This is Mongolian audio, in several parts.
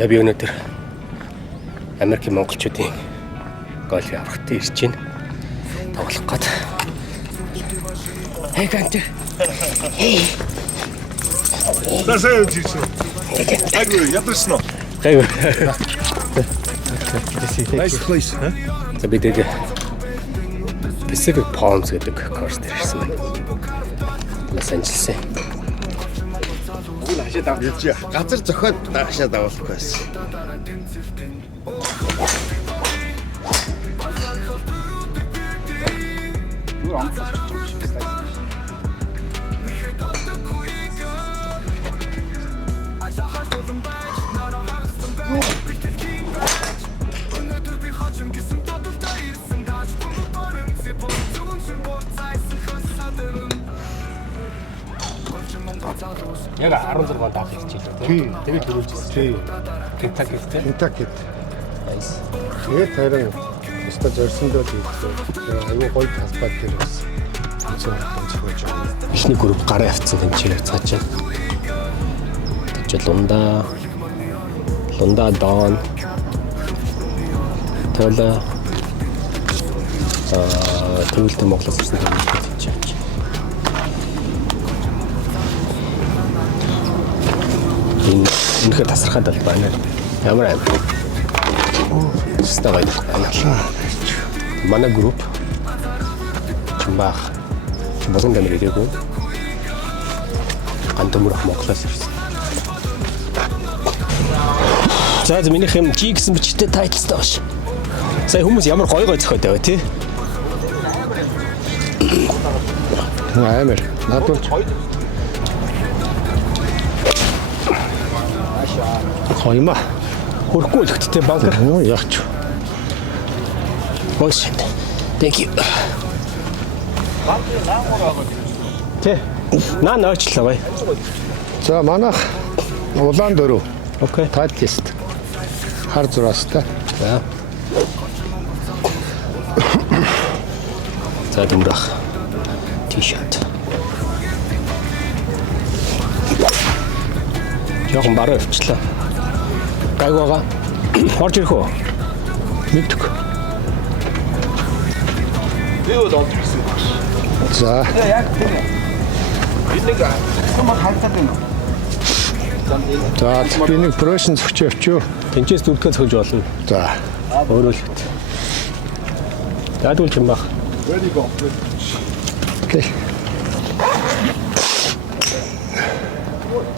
За би өнөөдөр Америкийн монголчуудын гольф аврагт ирж байна. Тоглох гээд. Hey Gunter. Hey. Засаа үжиж. Айгуу ядарсан уу? Айгуу. Nice place, huh? За бид Pacific Palms гэдэг коурс дээр ирсэн байна. Лос Анжелес. Газар зохиод даашаа давуулах байсан. Яг 16 даах хэлж байлаа тийм. Тэгээд дөрүүлжсэн. Тийм. Kentucky тийм. Kentucky. Nice. Тэгээд харин өстө зорьсондоо тийм. Аюу гоё талбай дээр бас. Зөвхөн Эхний групп гараа авцсан энэ чирэг цаачаа. Тэжээ Лунда Дон Тола төвлөлт Монголоос ирсэн юм гэж байна. Үнэхээр тасархаад бол байна. Ямар аим. Стагай. Манай групп бах болон дамир ирээгүй. Гантөмөр Монголоос ирсэн. За миний хэм G гэсэн бичтэй тайтлстай баш. Сая хүмүүс ямар гой зөхиод байв тий. амар. Надад Хойма. Хөрөхгүй л хөттэй банкер. Яач. Oh shit. Thank you. Тэ. Наа нөөчлөө бай. За манайх улаан дөрөв. Окей. Тайтлист. Хар зураастай. За. За дэмрах. T-shirt. Жохон бараа өвчлээ. Гайгуугаа. Орж ирэх үү? Мэддэг. Би бол олдсон багш. За. Яг тийм. Энийг хүмүүс хайлтаад байна уу? За би нэг прошн зөгч явчих. Тэнцээс дүрхээ цохиж болно. За. Өөрөө л хэт. Ядуулж юм баг. Ready go. Окей.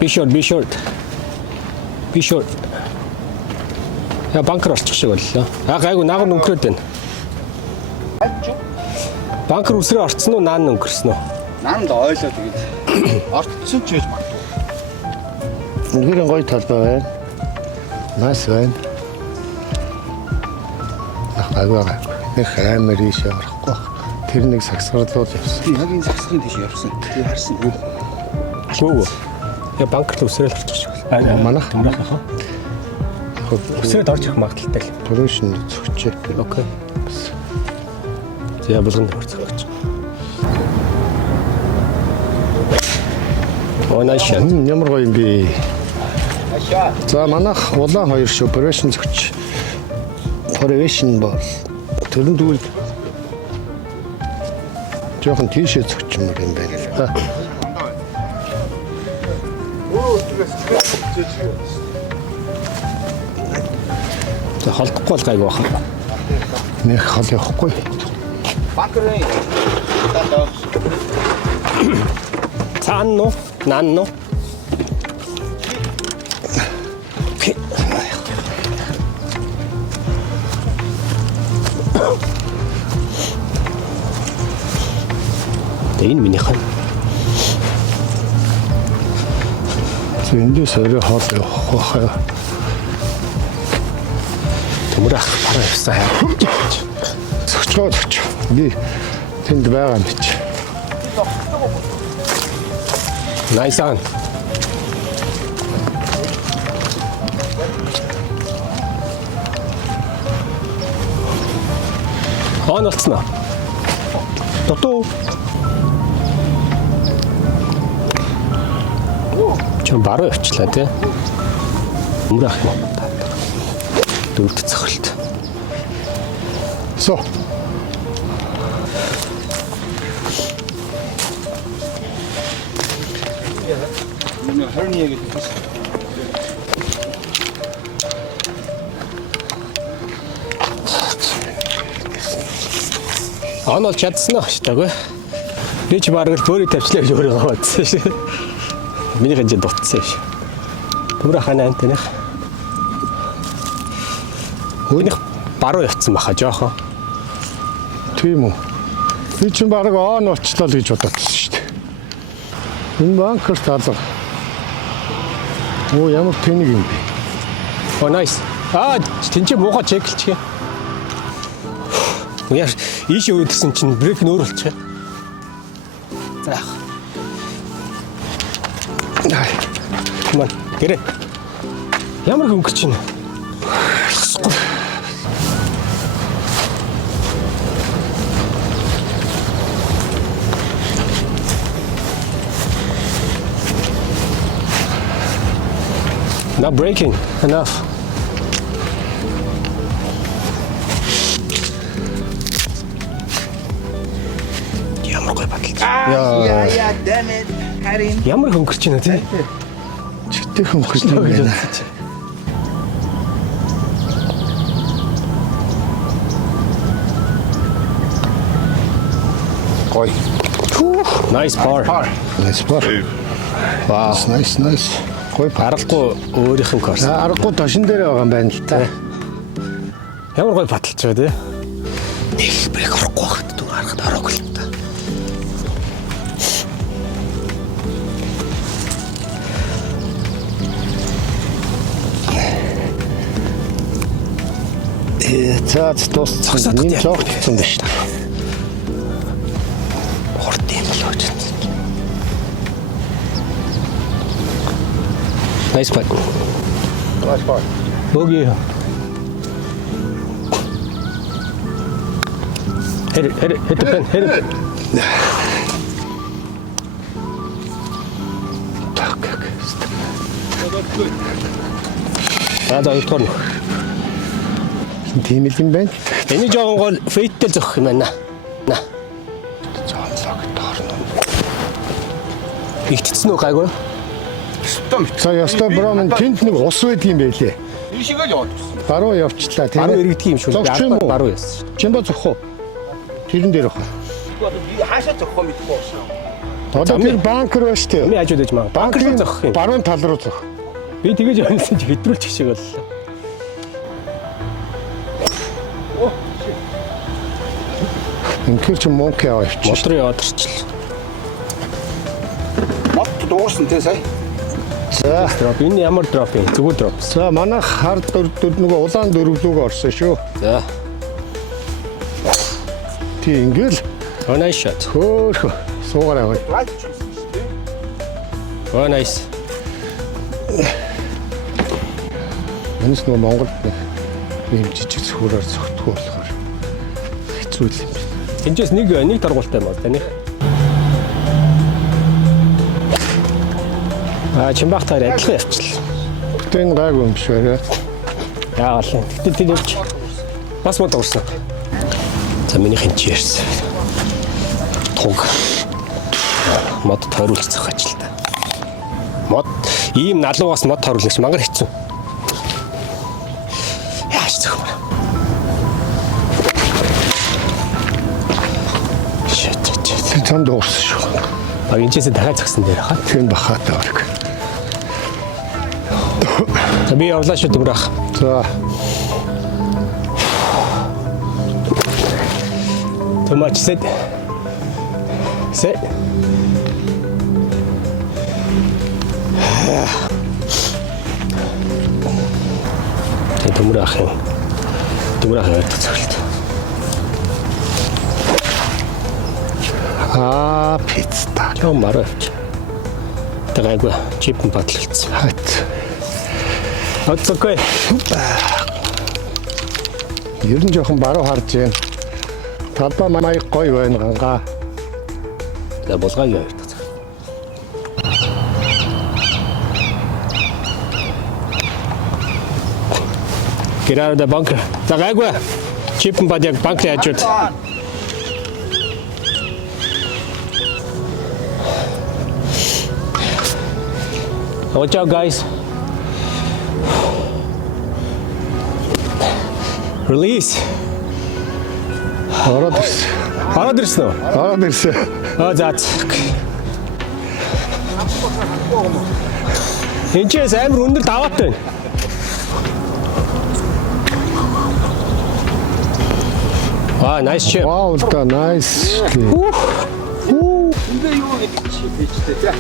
Be short. Я банкер орчих шиг боллоо. Гайгүй наагур өнгөрөөд байна. Банкер үсрээ орцсон уу, наан өнгөрсөн үү? Нанд ойлоо тэгээд ортсон ч гэж магадгүй. Үнэхээр гоё талбай байна. Nice байна. Агай. Нэг амар ийш явахгүй. Тэр нэг сагсгарлууд явсан. Би яг энэ сагсгын тийш явсан. Би харсан. Гүү. Я банкер үсрээ орчих шиг. Манайх Тэмрэх. Үсрээд орж ирэх магадaltaй л. прошн зөгч. Окей. За болгонд орцгооч. Онашаа. Ямар гоё юм бэ? За манайх улаан хоёр шүү прошн зөгч. Прошн бол тэрэн дүүл жоохон тийшээ зөгч юм байна л да. За холдохгүй бол гайгүй баха. Нэг хол явахгүй. Банкрын. Цаан нуу, наан нуу. Окей. Энэ минийхэн. Эндээс өөрөө хол явах байх. Төмрөх бараа явсан хайр. Зөгч. Би тэнд байгаа юм чи. Найсан. Он болцсон аа. Дутуу. Чам бараа явчлаа тий. Төмөр ах юм. Дөрөвд цохилт. Соо. 오늘 하루니 얘기 듣었어. Он бол чадсан аа штайгүй. Би ч бараг л бөөрийг тавьчлаа гэж өөрөө бодсон шээ. Миний хэнжээ дутсан шээ. Төмөр ханаа антэних. Өөнийх баруун явцсан баха жоохон. Тийм үү. Би ч бараг он очлоо л гэж бодсон шүү дээ. Энэ банкер талга. Оо ямар тэнэг юм бэ? Оо nice. Тэнцээ муухай чеклчих. Яаш ийш өөдсөн чинь брейк нөр болчих. За. Come on. Гэрэ. Ямар хөнгөч чинь. Not breaking enough. Ямар гой батал. Yeah, damn it. Харин. Ямар хөнгөрч байна тий? Чигтэй хөнгөж юм байна. Гой. Nice bar. Nice bar. Wow, nice. Гой Аргагүй өөрийнх нь корс. аргагүй тошин дээр байгаа юм байна л та. Ямар гой баталж байгаа тий? Нэг брейк орохгүй байхад түр харахад ороогүй л та. За дууссан. Ийм жоохсон биш та. Урд юм болоо ч. Nice putt. Nice bar. Bogey. Hit the pin, hit it. За өтгөр. Тийм л юм байна. Эний жоохон гол фейттэй зөх юм байна. На. Зоонлог тоорно. Игтцэн үү гайгүй? За ястай бромын тэнд нэг ус байд юм байлээ. 일식을 엿줬어. Баруун явчлаа тийм Баруун иргэдэг юм шүү. Зогч юм уу? Баруун яасан. Чимба зохоо. Тэрэн дээр баха. 이거 하셔 적고 믿고 없어. Одоо тэр банкер байна шүү Миний дээ. хажууд ээж маа. Банкрын зөх юм. Баруун тал руу зох. Би тэгэж явсан чи хэдрүүлчих шиг боллоо. Инкер чи монк яваач. Мотор яваад ирчихлээ. 뭐 дууссан те сая. За. Дроп энэ ямар дроп юм? Зүгээр дроп. За манай хард дөрөв нөгөө улаан дөрвөлөөгөө орсон шүү. За. Тий ингээл Oh nice shot. хөөх суугаараа бай. 라이트 줬어. 네. Oh nice. Энэс нөгөө Монголд ийм жижиг цөхөөрөөр зогтгоо болохоор хэцүү л юм. Тэнцээс нэг даргуултай юм аа таних. Чимбах таар адилхан явчихлаа. Гэтэ энэ гайгүй юм биш байна. Яагаад л. Тэгтээ тэр явж. Бас мод уурсан. За миний хэнч ярьсан. Туг. Мод тойруулцах ажил та. Мод ийм налуугаас мод тойруулах мангар хэцүү. Яаш зөхмөр. Shit. Тэр цанд уурсан шүү. Баг энэчээсээ дахиад загсан дээр хаа. Тэр бахаатай орг. За би явлаа шүү дүмрах. За Too much sit. Sit. Дүмрах юм. Дүмрах яваад цогт. пицта. Чоо маравч. Тэгайгүй чип батлалцсан. Хат. Оцокой. Ер нь жоохон баруун харж байна. Талбай маяг гоё байна гангаа. За булгаа яваад. Get out of the bunker. За гайгүй. Чипэн бод яг банкны хажууд. Watch out, guys. Release. Ороод ирсэн. Ороод ирсэн үү? Ороод ирсэн. За. Энэчээс амар өндөр даваатай байна. Nice chip. Вау, да nice. Эндээ юу гэдэг чи бийчтэй тий.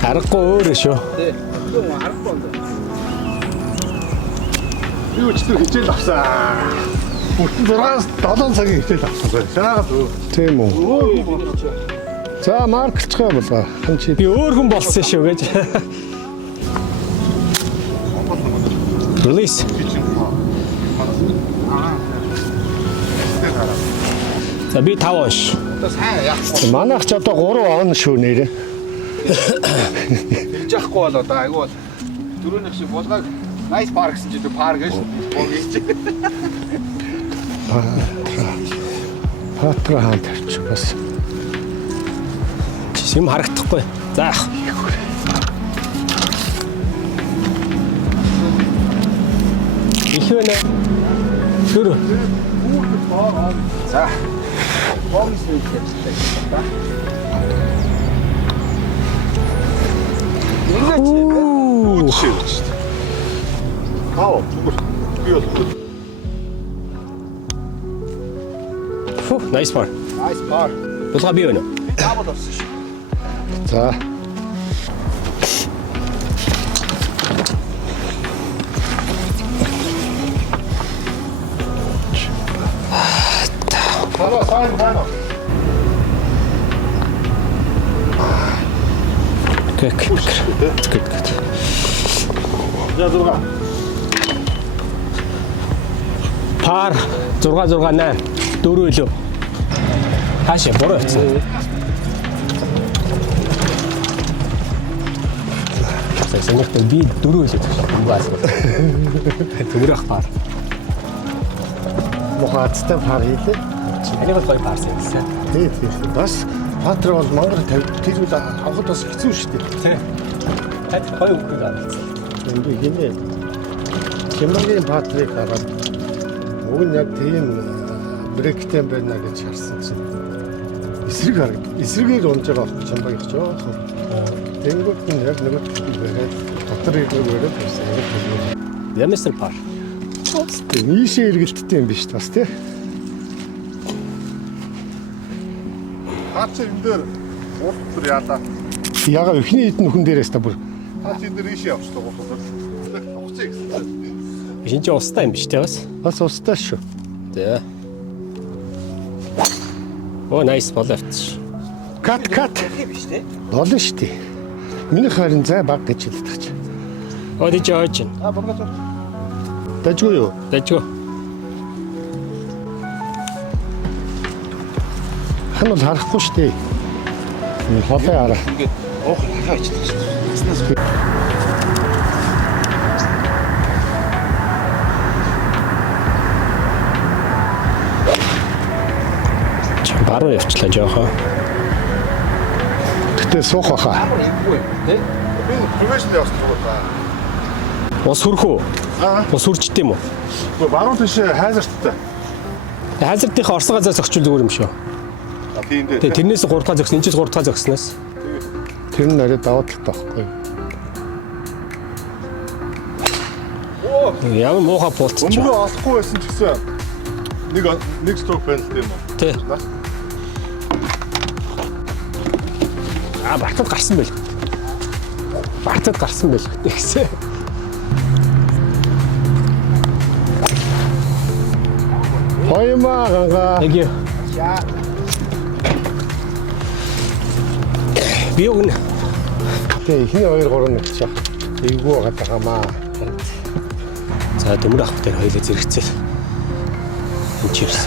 Харахгүй өөр шүү. Тий. Харахгүй байна. Юу ч тэр хичээл авсан. Бүтэн 6-7 цагийн хичээл авсан. Яагаад вэ? Тийм үү. За маркчгаа болоо. Хэн чи Би өөр хүн болсон шүү гэж. Release. За би 5 он ш. Одоо сайн яах вэ? манайх ч одоо 3 он шүү нэрээ. Хэлж яахгүй бол одоо айгүй бол дөрөвнөх шиг булгааг nice park гэсэн чи парк гэж бог хийж. Патра хаан тавьчих бас. Юм харагдахгүй. За. Их байна. Шүр. За. Бомс нэг хэрэгтэй та. Нэг ч Хаа, зүгээр. Би бол Фу, nice par. nice park. Булга би байна. Таавал орсон шүү. За. Хало сайн байна. Good. За зурга. Par 668 4 илүү. Хаашаа буруу явцсан. Санийхтай би 4 илүү тавьсан. Бас. Төгрөх пар. Мохацтай пар хийлээ. Энийг бол гоё парсан гэсэн. Тийм. Бас патра бол мангар тэр үл авахд бас хэцүү шүү дээ. Тэ. Тад гоё үгүй байна. Энд хийнэ. Хэмнэгийн патрик хараад уг нь яг тийм бректэй байна гэж харсан чинь. Эсрэгээр унж байгаа болох чамбаг их жоохон. Тэнгүүд нь яг нэг байгаад дотор ирээд байсан. Яместер пар. Ийшээ эргэлттэй юм биш бас тий. Хаач энэ дээр урд бүр яалаа. Яга эхний эдэн хүн дээрээс та бүр Хаач энэ дээр ийшээ явчихсан гол. Хугацаа гэсэн. Шинж устаа юм биш тэ бас. бас устаа шүү. Тэ. Оо nice бол авчих. Кат. Тийм биш те. Болно шүү дээ. Миний харин зай баг гэж хэлдэг тач. Оо диж очин. Бургаж. Дажгүй юу? Дажгүй. Хан бол харахгүй шүү дээ. Энэ холын хараа. Ингээд уух хаа ичдэг шүү. Яснаас Баруун явчлаа жоохон. Гэтэ суух баха. амар иггүй те. Би профешнл явсан байгаа. Ус хүрхүү. Аа. Ус хүрчт юм уу? Гэхдээ баруун тийш хайзарттай. Хайзартынхаа орсон газар зогчул зүгээр юм шүү. Тийм дээ. Тэгээ тэрнээс 3 дахь зогсон, энэчээс 3 дахь зогсноос. Тэр нь арай даваа талтай байхгүй. Оо, Ямар муухай пултч. өмнөө олохгүй байсан ч гэсэн нэг строк пенальти юм уу? Тэ. Бартад гарсан байл. Бартад гарсан байл гэсэн. Хоймаа ганга. Thank you. Би өгнө. Тэ ихний 2 3 нэг чаа. Эйгүү байгаа хамаа. За төмөр ах дээр хоёлоо зэрэгцээ. Cheers.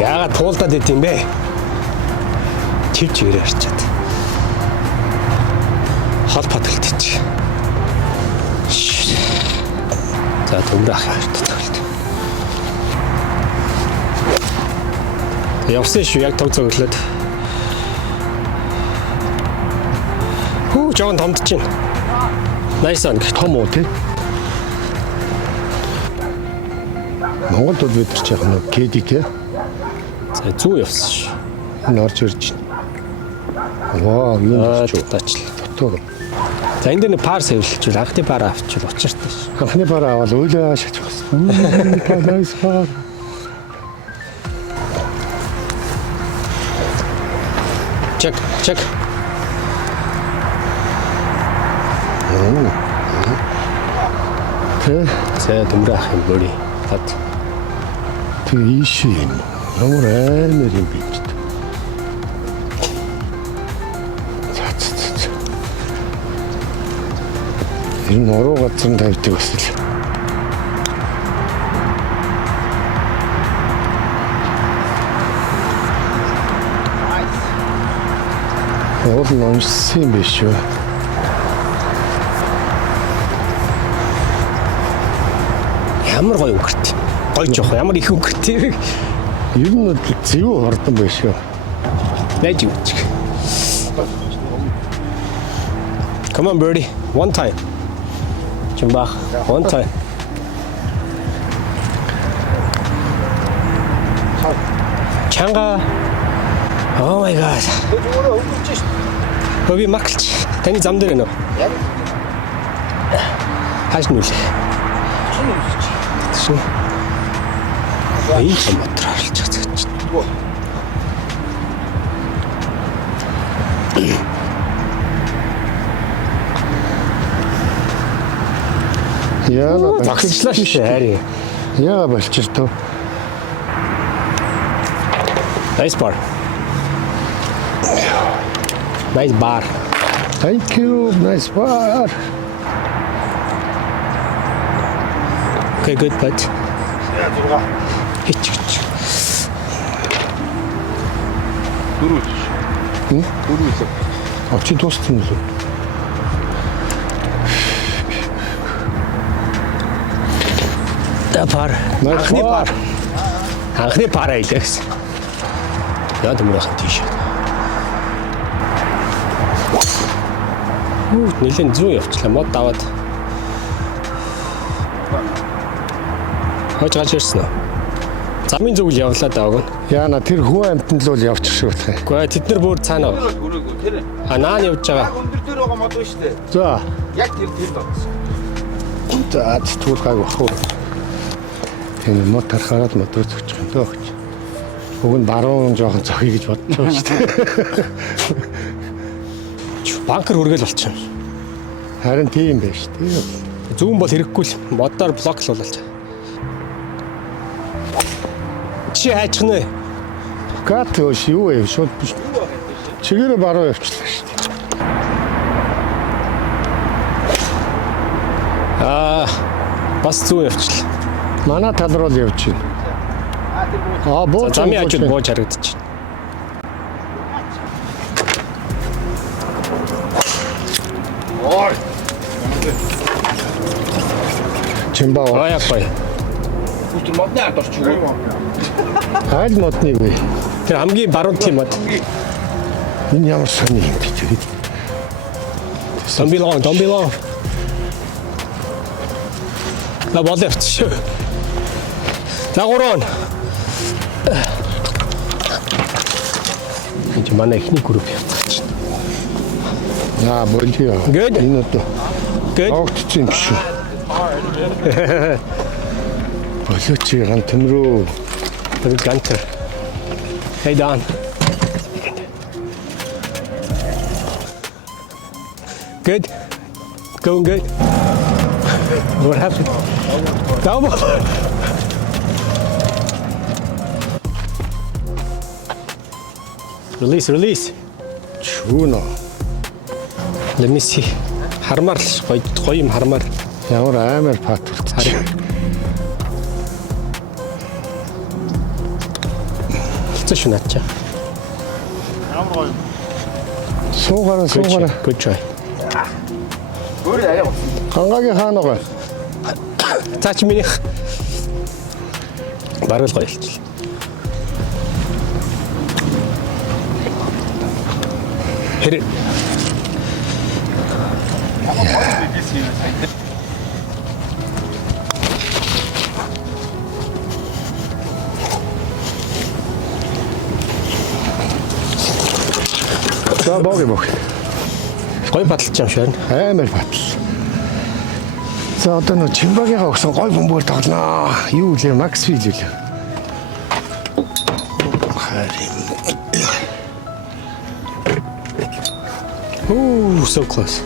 Яагаад туулдаад байт юм бэ? Чивч ирээ арчаад. Хол паталт чи. За төмрөх хайртай тоглолт. Явсан шүү яг тог цоглоод. Хүү жоон томдож байна. Nice one. Том уу тий? Монголд бол бид ч яг нэг кеди тий. За зүү явсан шүү. Энэ орж ирж байна. Вау, юу ч таачл. дотор. За энэ дээр нэг пар сэвэлж байна. Анхны пар авчвал учиртай шүү. Анхны пар аваад өөлөө шатчих гэсэн. Nice пар. Check. Тэ. За төмрөх юм бөри. Тат. Тэг ийшээ. Ямар амар юм бэ ч. За. Энэ оруу газар тавьдаг бас л. Уул нь онцсон юм биш үү? Ямар гоё өнгөрт. Гоё жоох ямар их өнгөрт. Ер нь зэвүү хордон биш үү? Байж үуч. Come on birdie. One time. Чимбах. One time. Чанга. Oh my god. Өөрөө өнгөрч шүү. Хөөе маклч. Таны зам дээр нөө. Яг Хааш нүл. чинь өнгөрч. Шин. Эйч мотор орлож байгаа ч. Яа, багшлаа шүү харин. Яа болчихлоо. Nice bar. Nice bar. Thank you. Nice bar. Okay, good putt. Яа зурга. Хич. Дөрөв. Дөрөв. Очи дууссан юм уу? Та пар. Анхны пар. Анхны пар айлгс. Яа төмрөх тийш. Нэлээд зүү явчлаа мод даваад. Хож гаж ирсэн үү? Замын зүгэл явлаа дааг. Яана тэр хүн амтнд л явчих шүү дээ. Гэхдээ тэд нар бүр цаана. Гөрөөгөө тэр. Наан явж байгаа. Яг өндөр дээр байгаа мод шүү дээ. За. Яг тэр багс. За түлхайг бах уу. Энэ мотор хараад мотор зөгчих юм дөө. Уг нь баруун жоохон зохиё гэж бодож байгаа шүү дээ. Банкер хүргээл болчихсон. Харин тийм байж тийм. Зүүн бол хэрэггүй л модоор блок л бололч. Чи хайчих нэ. Гат өш юу вэ? Шууд чигээрээ баруун явчихлаа шүү дээ. Бас зүүн явчлаа. Манай тал руу л явж байна. Бууж. Замын хажууд бууж харагдчих. Ой. Чимбаа. Аяа гоё. Хүүтэр модны ард орчихгүй. Айл модны вэ? Тэр хамгийн баруун тим мод. Энэ ямар сони юм бэ тэр? Don't be long. На боловч шүү. За гурван. Энд манай ихний групп явж байна. Болио. Good. Энэ одоо. Good. Огтцсон юм шүү. Болооч ган төмрөө. Тэр ганцэр. Hey Don. Good. Going good. What happened? Double. Release. Чүүнө. Let me see. Хармаар л гоё юм хармаар. Ямар амар пат болчих. Хэцүү шүү наачаа. Ямар гоё. Суугаараа. Good try. Өөр аяа. Хангагийн хаана гоё. За чи минийх баруул гоё хэлчихлээ. Хэрэг За бог. гоё баталж юм шиг байна. Амар батал. За одоо нөө Чимбагийнхаа өгсөн гой бөмбөөр тоглоноо. Юу лээ Макс Фил үү? Ooh, so close.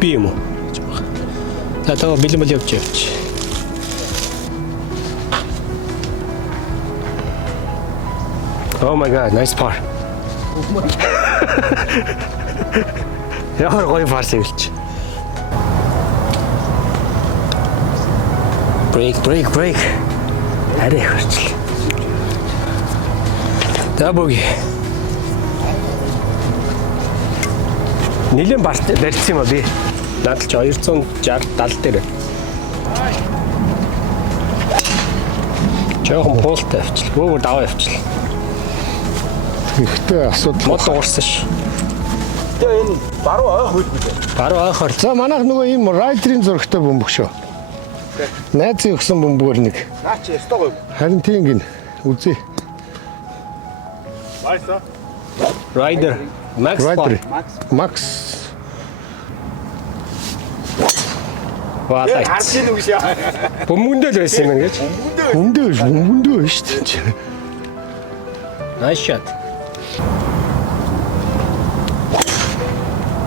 Би юм уу? За таа бэлэн бол явж явж. Oh my god, nice par. Яхаар гоё пар сэвэлч. Break. Арай хөрчлээ. Дабоги. Нилэн барьсан юм а би. Надад ч 260 70 дээр. Жаахан хуултай авчил. Өөр даваа авчил. Ихтэй асуудал Мод уурсан ш. Тэгээ энэ баруун ойх хөлбөлээ. Баруун ойхоор. За манайх нөгөө ийм райдерийн зурагтай бөмбөг шүү. Найзын өгсөн бөмбөгөр нэг. Наа чи өстой гоё. Харин тийм гин үзье. Майса. Rider. Max. Райдер. Макс. Макс. Ваа. Харж ийн үгүй шээ. Бөмбөндөө л байсан юм гэж. Өндөө шүү дээ. Nice shot.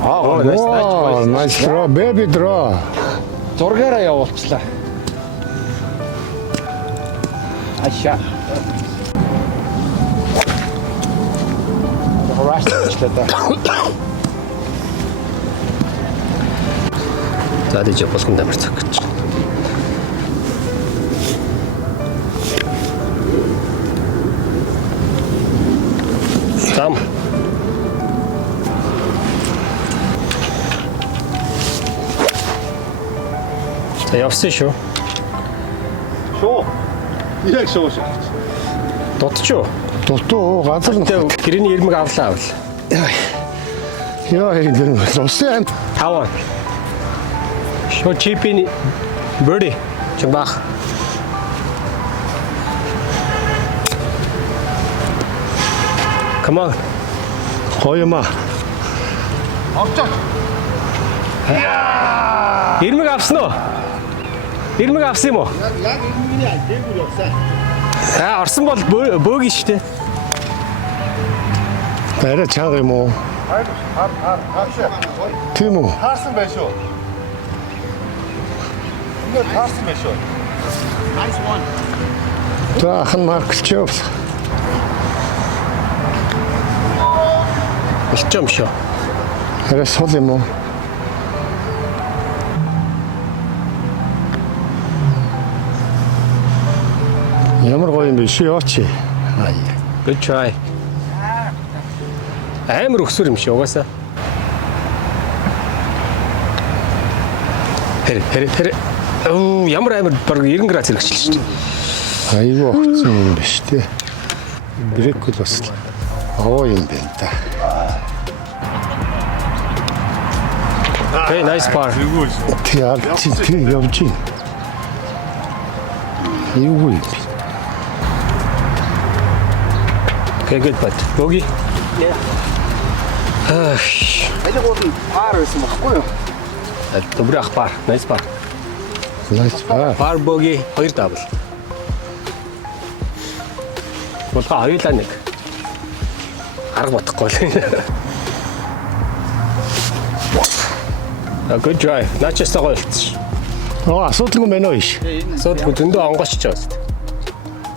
Oh, nice draw, baby draw. Зургаараа явуулчлаа. Аша. Хаваачлаа да. За дэж болгон дамар цаг гэж. Там. За явсан шүү. Шоо. Яг шоо шүү. Дутчихоо. Дутуу газар нь. Гэрээний ирмэг авлаа авал. Яа энэ усан Таван. Шо чипини бэрди чамбах. Come on. гоёма. Орчоо. Ирмэг авсан уу? Ирмэг авсан юм уу? Яг ирмэгний дээгүүр явсан. Орсон бол бөөг шүү дээ. Арай чанга юм уу? Хаарсан. Тийм үү? Хаарсан байх шүү. Ингээд хаарсан байх шүү. Nice one. За хан маркчөөс. Болчом шүү. Арай сул юм уу? Ямар гоё юм бэ? Шиоч. Ай. Good try. Амар өксөр юм шиг угаасаа. Хэрэг. Оо, ямар амар баг 90 градус хэрэгжилсэн шүү дээ. Айгүй огцсон юм биш тий. Брэкгүй бас аваа юм байна та. Hey, nice par. Тий арч тий явж байна. Юу вэ? Okay, good putt. Bogey. Энийг гол нь паар байсан байхгүй юу? Добрый ах par. Nice par. Nice par. Par bogey 2 double. Болго хоёулаа нэг. Арга бодохгүй л. Good drive. Начаас гоё болчихсон. Асуудалгүй байна уу иш. Асуудалгүй дөндөө онгоочч байгаа.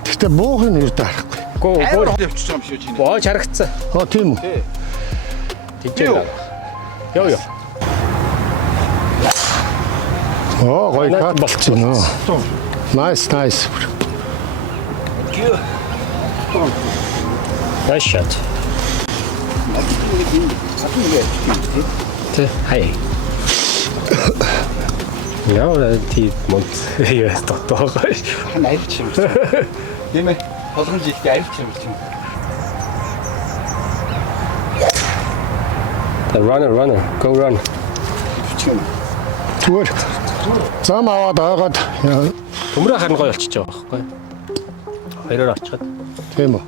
Гэхдээ буухын нэр дарахгүй. Гоо Амар хол явчих юм шүү чи. боо харагдсан. Тийм үү? Тижээ. Йоо. Гоё кат болчихсон нөө. Nice. Nice shot. Тэ хай. Яа тий мод яа тотоо. Хан арилж шимэрч. Тийм ээ. Болгон жилдээ арилж шимэрч юм. Runner, go run. Зүгээр. Зам аваад ойгоод Төмрөө харин гоё болчихж байгаа байхгүй. Хоёроор очиход. тийм үү.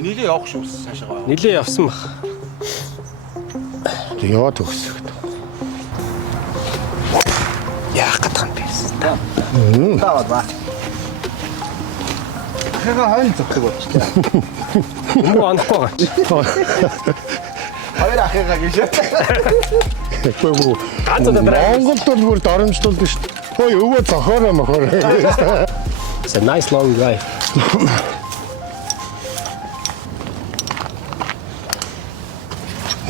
Нилээ явах шүү цаашаа. Нилээ явсан баг. Тэг яваад өгсөн. Яах гэдэг юм бэ? Таваад ба. Ахыгаа хойно зогтөг болчихлоо. Муу анахгүй байгаа. Хоёр ахыгаа гээш. Тэгвэл Ганц удаа Монголд бол бүр доромжлуулдаг шүү дээ. Ой өвөө зохиороо мохоор. It's a nice long drive.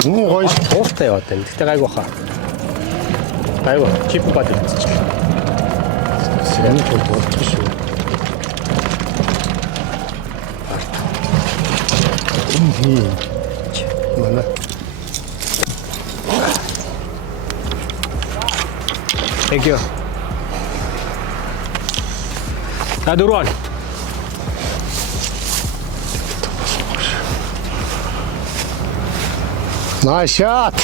Гоё Ууртай яваад байна. Гэтэ гайгүй хаа. Гайгүй. Чип бод ирчихсэн. сэний ч болчих шүү. Манай Thank you. Дөрвөн. nice shot.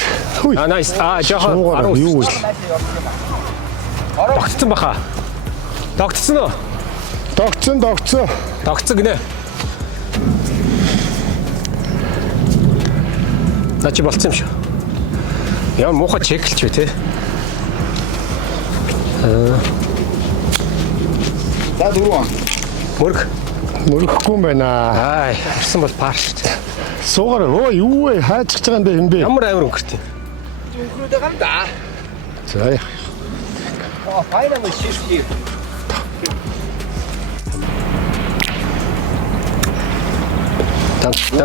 Хүй. Nice. Жоохон Юу вэ? тогтсон баха. Тогтсон уу? Тогтсон. Тогтсон гинэ. Начи болцсон юм шүү. Яа муухай чеклч вэ те? За дөрвөн. Мөрөхгүй юм байна. Ирсэн бол пар шүү дээ. Суугаар өө юу вэ? Хайцж байгаа юм бэ юм бэ? Ямар амар өнгөрт юм. Өнхрөөдөө гам да. За яа. Файна мөн шишки.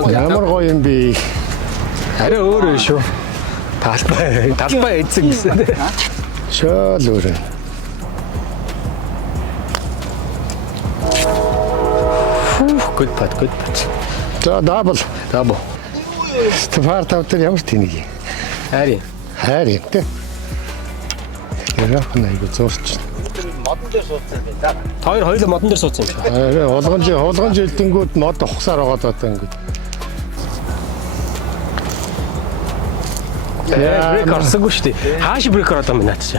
Ямар гоё юм бэ? Арай өөр шүү. Талбай эзэн гэсэн. Шоол өөр. Good putt. За дабл. Дабо. Стефар тавтар ямар тэнэг юм. Хайр юм те. Яах нэг зурч. Модон дээр суудсан байх да. Хоёр хоёул модон дээр суудсан юм шиг. Хулган жилдэнгүүд мод ухсаар байгаа одоо ингэ. Брейк орсонгүй шүү дээ. Хааш брейк ороод юм наад чи.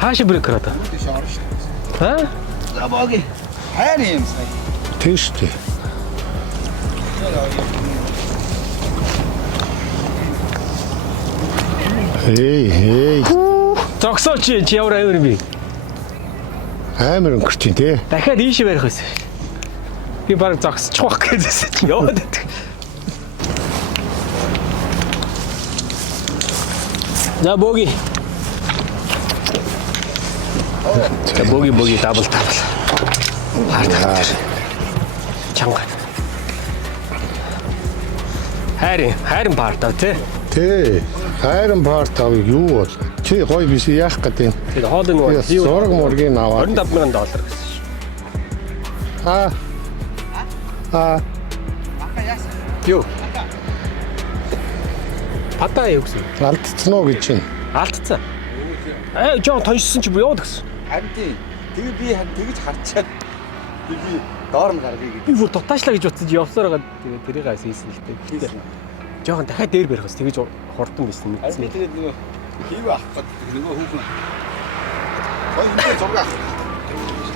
Хааш брейк ороод. Тийш орно шүү дээ. За боги. Хайр юм сая. Тийш тий. Эй. Зогсооч чи ямар амар би. Амар өнгөрч юм те. Дахиад ийшээ барих байсан. Би баг зогсчих واخ гэсэн чи яваад байдаг. За боги. Боги дабл. Чанга. Хайрын парт ав тий. Тэ. Хайрын парт ав юу бол? Чи гоё биш яах гэдэг юм. Тэгээд хоолны нэг Зураг мургийн аваад. $25,000 гэсэн шүү. Аха яасан. Юу? Патаа юу гэсэн? Алдцсан уу гэж чинь. Алдцсан. Жоо тоньсон чи яваад гэсэн. Харин тийм. Тэгээ би тэгж харчаад би доор нь гаргая гэж. Би бүр дутаачлаа гэж утсаж явсаар байгаа. Тэгээд тэрийг гайс хийсэн л дээ. Гэтэ жоохон дахиад дээр барих бас тэгэж хурдан байсан Харин би мэдсэн. тэгээд нөгөө хийв авах гэдэг нөгөө хүүхэн. Ой энэ зураг авах.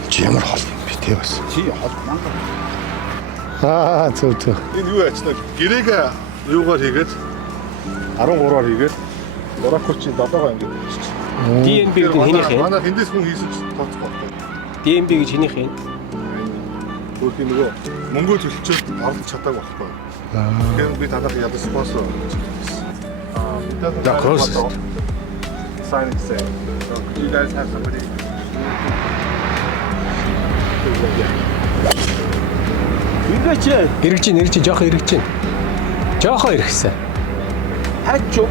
Чи ямар хол юм бэ те бас. Чи хол мангар. Зүг. Энэ юу ачна гэрээг юугаар хийгээд 13-аар хийгээд Мороккочийн 7-гаа ингэж хийчих. DNB гэдэг хэнийх юм? Манай хиндээс хүн хийсэн ч тооцох байхгүй. DNB гэж хэнийх юм? Өөрхийн нөгөө мөнгөө төлчөөд орлож чадаагүй байхгүй. Тэгэхээр би танах ядаж спонсор гэж хэлсэн. Да, cross. Sign it say. So you guys have somebody. Эргэж жоохон эргэж чинь. Жоохон эргэсэн. Хаач юу?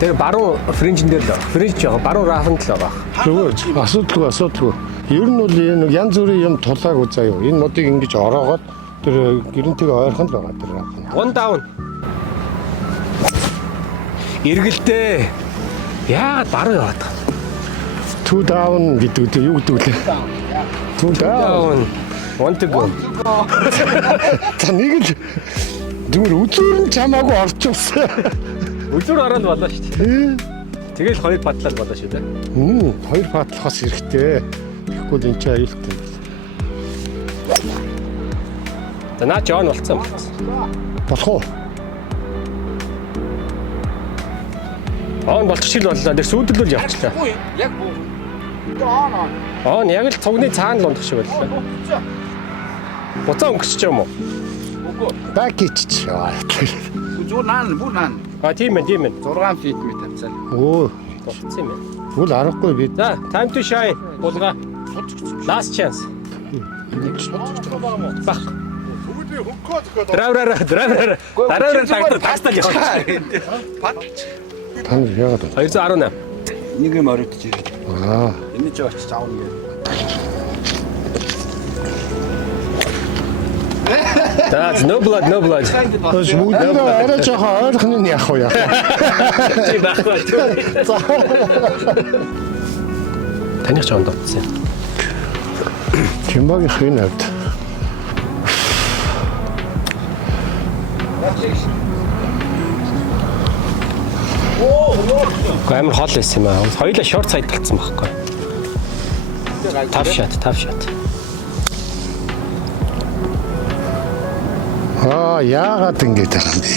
Тэгээ баруун френжин дээр л френж жоохон баруун рафанд л байгаа. Зүгээр асуудалгүй. Ер нь бол энэ янз бүрийн юм тулаагүй заяа. Энэ модыг ингэж ороогоод тэр гэрэнтэйг ойрхон л байгаа тэр. One down. Эргэлдээ. Яагаад баруун яваад байгаа? Two down гэдэг үү юу гэдэг вэ? Two down. Want to go. За нэг л зүгээр үзүүр нь чамаагүй орчихсон. Үлзүүр ороод болоо шүү дээ. Тэгэл хоёр батлал болоо шүү дээ. Хоёр патлахаас хэрэгтэй. Тэгэхгүй л энэ ч аюултай. За наа Жон болцсон. Болох уу? Он болчих шиг боллоо. Тэр сүйдэл л явчихлаа. Яг буу. Он яг л цугны цаана л ундах шиг боллоо. Буцаа өнгөсч юм уу? Бак ичч. Зүгээр наан, бүр наан. А тийм ээ, тийм ээ. 6 фит мэт тавьцаа. Өө, Болцсон юм байна. үл аргагүй бид. За, time to shine. Булга. Last chance. Бах. Бүгд хөнгөө зөхөд. Драйвер. Дараагаар тастал яваа. Тань яагаад вэ? 218. Нэг юм оройдож ирээд. Аа. Энэ ч очиж аавна гээ. That's no blood. Тэс бүгд арай жоохон ойрхон нь яах вэ? Чи байхгүй. Таних ч онд утсан. Чимбагийн хин авд. Амар хол байсан юм аа. Хоёулаа шорт сайд талцсан байхгүй. Tough shot. Аа, яагаад ингэж байгаа юм бэ?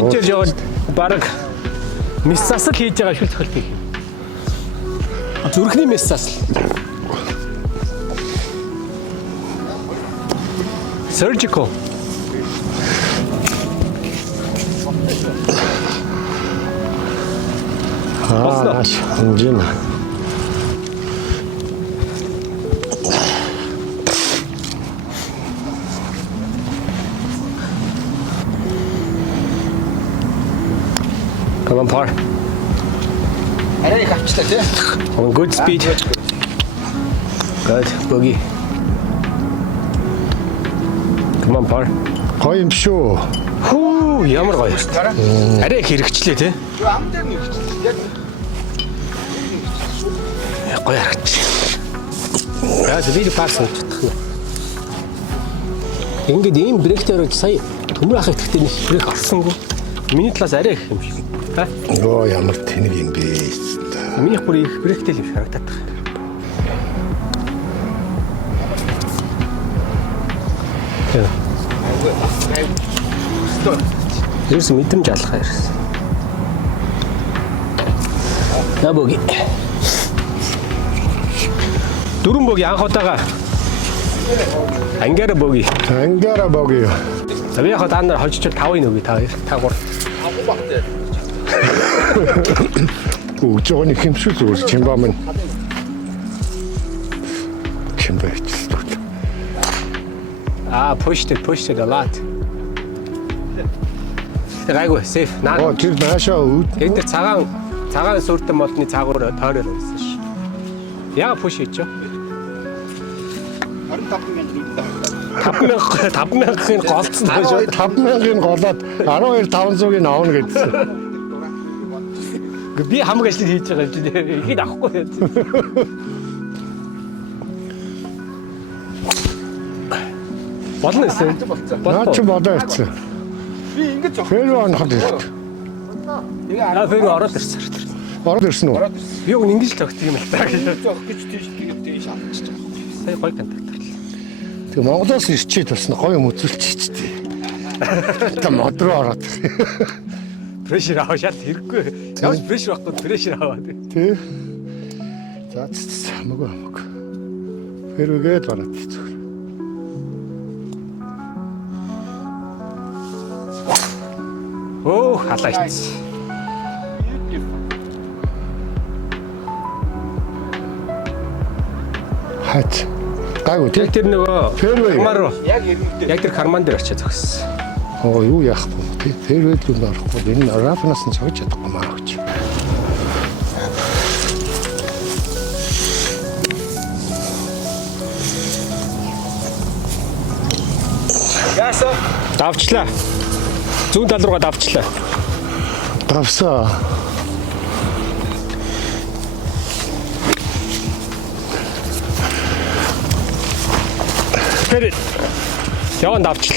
Энэ ч яваад баг мис засал хийж байгаа шүл тохиолдол юм. Зүрхний мис засал. Surgical. Нааш хэмжин. Come on, par. Арай их авчлаа тий. On good speed. Good, boogie. Come on, par. Гоё юм шүү. Хүү, ямар гоё. Арай их хэрэгчлээ тий. Юу ам дээр нэг ч яг Гоё харагч. Яа, зөвхөн пасс хийчих. Ингээд ийм брейктерүүд сая төмөр ах итгэхдээ нэг брейк олсонгүй. Миний талаас арай их юм шиг. Йоо, ямар тэнэг юм бэ? Миний бүр их брейктэй л юм шиг харагдаад байна. Ерөөс мэдрэмж алхаа ерөөс. Набоги. Дөрөн боги анх удаага. Ангара боги. Ангара боги. За би яхад анаар хожиж 5-ын өгье та 3. Үгүй жоо нэг юм шүү зүгээр чимбаа минь. Чимбаа хийчихсэн. Pushed it a lot. Гайгүй safe. Оо тэр наашаа үүд. Энд цагаан сүртэн молны цаагуур тойроор байсан ш. Яа push хийч вэ? 5,000-ын голцсон байж шүү. 5,000-ын голоод 12,500-ыг авна гэдсэн. Би хамаг ажил хийж байгаа юм чи ихэд авахгүй яа. Болно эсэ. Наа чи бодоо ирсэн. би ингэж зов. Фэр оноход ирсэн. Фэр ороод ирсэн. Ороод ирсэн үү? Би уг ингэж л тогтдог юм л таа гэж. Зовх гэж тийш тэгээд тийш авчихж байгаа. Сая гой контакт. Тэг Монголоос ирчээд басна гоё юм үзүүлчихчихдээ. Та мод руу ороод. Прешэр аваа шат хэрэггүй. Ямар прешэр байхгүй прешэр аваа. Тэ. За хамаагүй. Фэрүүгээд ороод зүгээр. Оо халаач. Хач. Гайгүй Яг тэр нөгөө Фэрвэй. хамаар руу. Яг ирмэдээ. Яг тэр карман дээр очиж зогссон. Оо юу яах вэ? Фэрвэд рүү орохгүй. Энэ рафнаас нь цогж чадахгүй маа гэж. Яасан? Давчлаа. Зүүн тал руугаа давчлаа. Давсаа. Тэр яван давчил.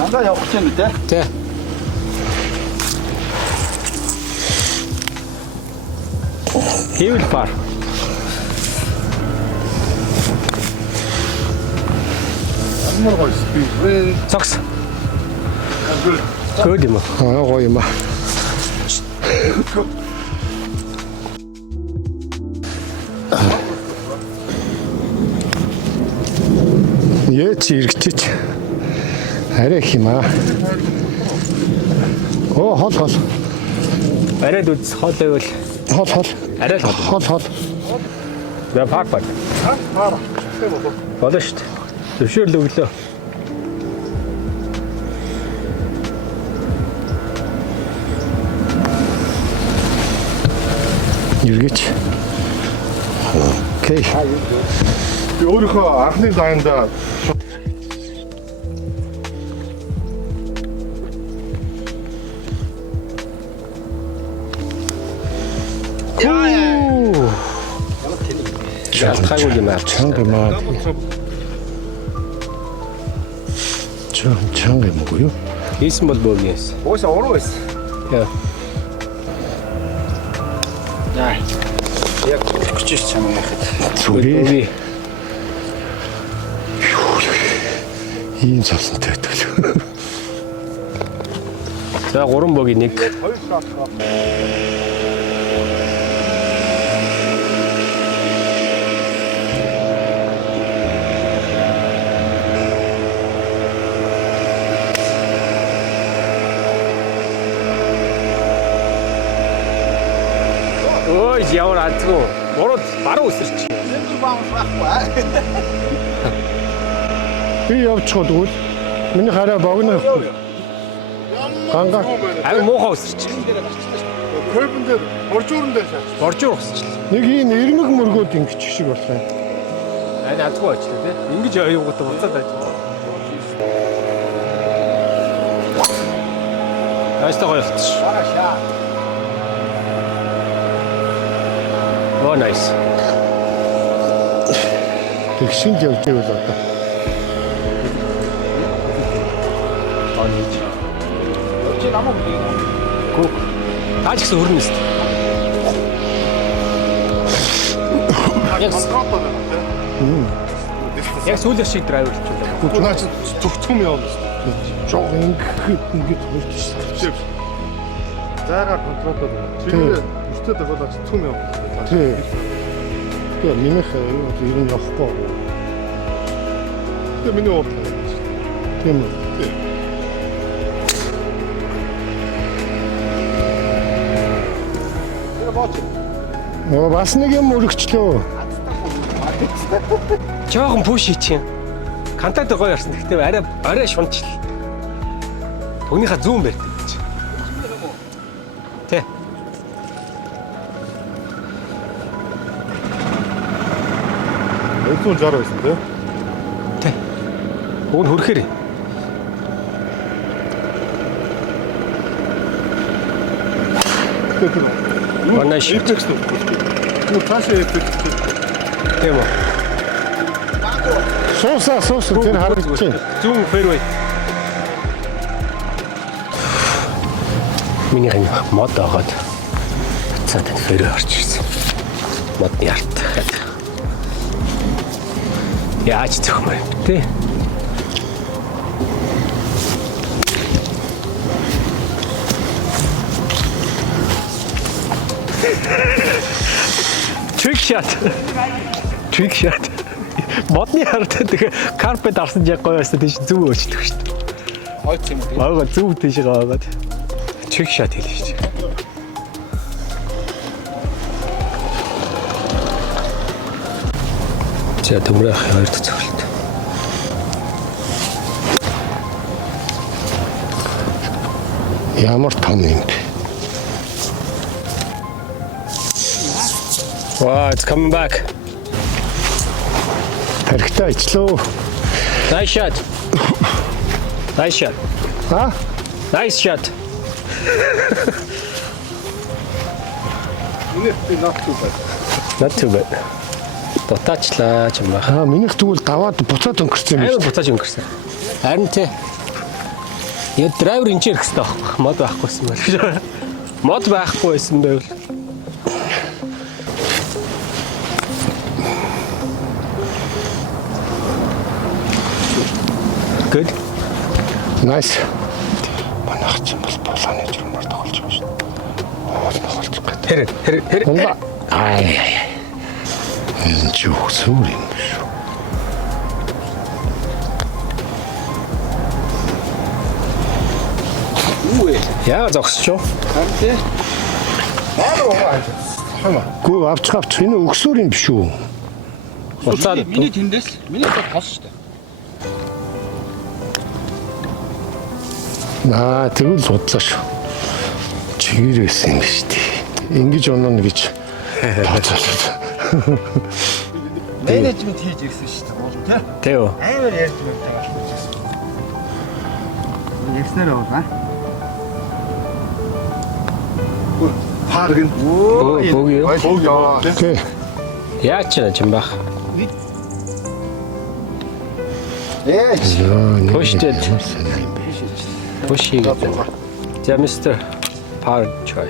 Андаа явах гэж юм дээ. Тэ. He will far. Амар гоё спид. Сокс. Good юм. Гоё юм аа. Яач иргэчиж арай их юм аа. Оо хол. Арай л үз хол байвал Хол. арай л хол. Хол. За пар. Пар. Болно шүү дээ. Зөвшөөрөл өглөө. Иргэж. Окей. Би өөрийнхөө анхны дайнда Шалтгаагүй юм аа. Чанга маа. Чанга юм уу юу? Хийсэн бол бөөс. Ууса уруу байсан. Яа. Яа. Яг хүчиж чамаа яхад. Зүрий. Ийм цавсантай байдаг. За 3 богийн 1. Хоёр шат хаа. Ой, яваа азгүй. Урд баруун өсөрч. Нэг баамс байхгүй. Би явчихвал тэгвэл миний хараа богино явахгүй. Ганга. Ами муухай өсөрч. койбон дээр боржуурн дээр шаач. Боржуур өсч. Нэг ийм ирмэг мөргөөд ингэж шиг болох юм. Ани азгүй очлоо тий. Ингэж аюугаатай буцаад байж. Айста гоё болчих. Барашаа. Oh nice. Тэгшинд явж байвал одоо. Чи намайг бий. Гүг. Таач гэсэн хөрнө өст. Яг сүүлэр шиг драйвер ч юм. Наач зүгтгүм явна. Жоо ингэж хөлж шээ. Зайгаа контролдод. Чигээр өстэй дагуулаач түм явна. Тий. Тэгээ минийх ер нь явахгүй. Тэгээ миний уурлаа. Тийм үү. Оо бас нэг юм өргөчлөө. Жохон пуш хийчих юм. Кантад гоё ярсан. Гэхдээ арай шунчл. Түүнийхээ зүүн барьдаг гэж. Тэ. Өдөө 60 байсан тий. Тэ. Уг нь хөрөхөр. Манайш. Ну цаашаа явдаг. Тийм үү. Сууса тэр харагдаж байна. Зүүн фэрвей. Миний хэн мод агаад цаад фэрвей орж ирсэн. Модны арт. Яаж зөхмөр тий. Trick shot. Модны арт тэгээ карпет арсан яг гоё байсан тийш зүв өчдөг шүү дээ. Хойц юм. Аагаа зүв тийш гаагаад trick shot хэлээ шүү дээ. За төмрөх хоёр дахь цогцолт. Ямар том юм бэ? Wow, it's coming back. Тархитай ажиллаа. Nice shot. Nice shot. Аа? Nice shot. Not too bad. Not too bad. Дутаачлаа ч юм байна. Аа, минийх тэгвэл даваад буцаад өнгөрсөн юм Аймаг шүү. буцааж өнгөрсөн. Харин тий. Яг драйвер энэ ирэх хэрэгтэй байхгүй. Мод байхгүйсэн байна. Мод байхгүй байсан байвал. Good. Nice. Манайх ч юм бол булааны журмаар тоглож байгаа шүү. Хоол тоглож байгаа. Хэр. Унда. Ай. Энэ ч үсүр юм шүү. Яа зогсч юу? Харин тий. Гүү авч энэ өгсүр юм биш үү? Буцаад Миний тэндээс миний одоо хос шүү дээ. Аа, тэгвэл судлаа шүү. Чигээр байсан юм шүү дээ. Ингэж онно гэж тооцоолсон. Менежмент хийж ирсэн шүү дээ. Болон тий. тий юу? Амар ярьж байгаа гэсэн. Ярьснаар байна. Паргэн. Бөөг юу? Бөөг яа. Окей. Яач юм бах. Pushted. Pushing. За мистер Park Choi.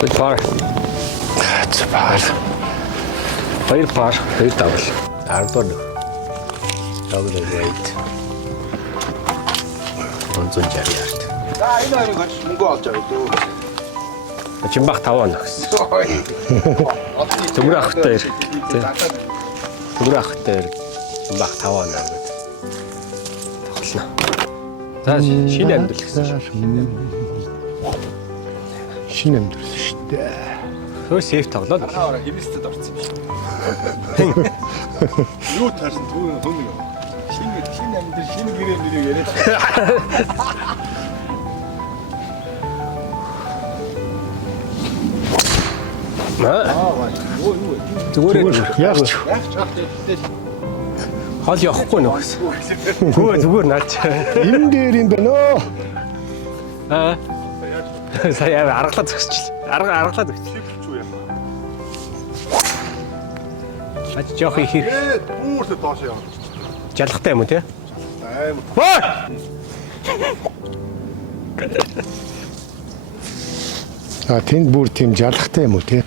Good par. Цэвэр. Хоёр par, хоёр давал. 10 дор. Давал wait. 160 ярд. За энэ хоёрыг хож мөнгө олж авъя дөө. Чимбах 5 оноо гэсэн. Төмөр ахтай ир. Төмөр ахтай ир. Чимбах 5 оноо гэдэг. Тоглоно. За шинэ амьдрал гэсэн шүү. Шинэ амьдрал шүү дээ. Хөө сейф тоглоод. Ороо хэмнэстэд орсон юм шиг. Юу таарсан түүний хүн. Шинэ амьдрал шинэ гэрээ нэрийг яриад. Зүгээр Яач. хол явахгүй нөх. Зүгээр наач. Энэ дээр юм байна оо. Аа. Сая аргалаа зогсчихлаа. Аргалаа зогсчихлаа. Ач жоох их Бүрт доош яа. жалахтай юм уу те? Аим. А тэнд бүр тийм жалахтай юм уу те?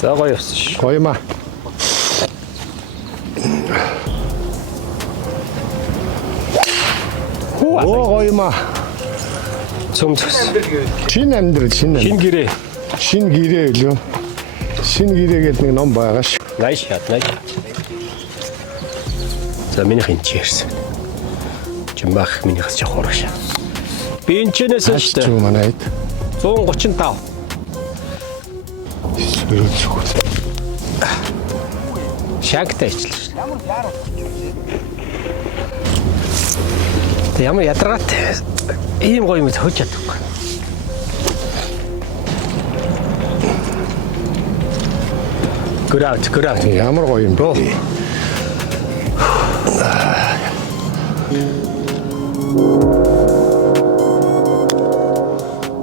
За гоё явсан ш. Гоё маа. Оо гоё маа. Цөм цөс. Шинэ амьдрал шинэ. Хин гэрээ. Шинэ гэрээ лөө. Шинэ гэрээ гэдэг нэг ном байгаа ш. Nice shot. За минийх энэ cheers. Чимбах минийхс жоох урагш. Би энэ чэнэс шүү Ч дээ. манайд. 135. Өрөө зүгт. Шагтай ичлээ. Тэ ямар ядаргаатай. Ийм гоё юм хож чадахгүй. Good out. Ямар гоё юм бэ?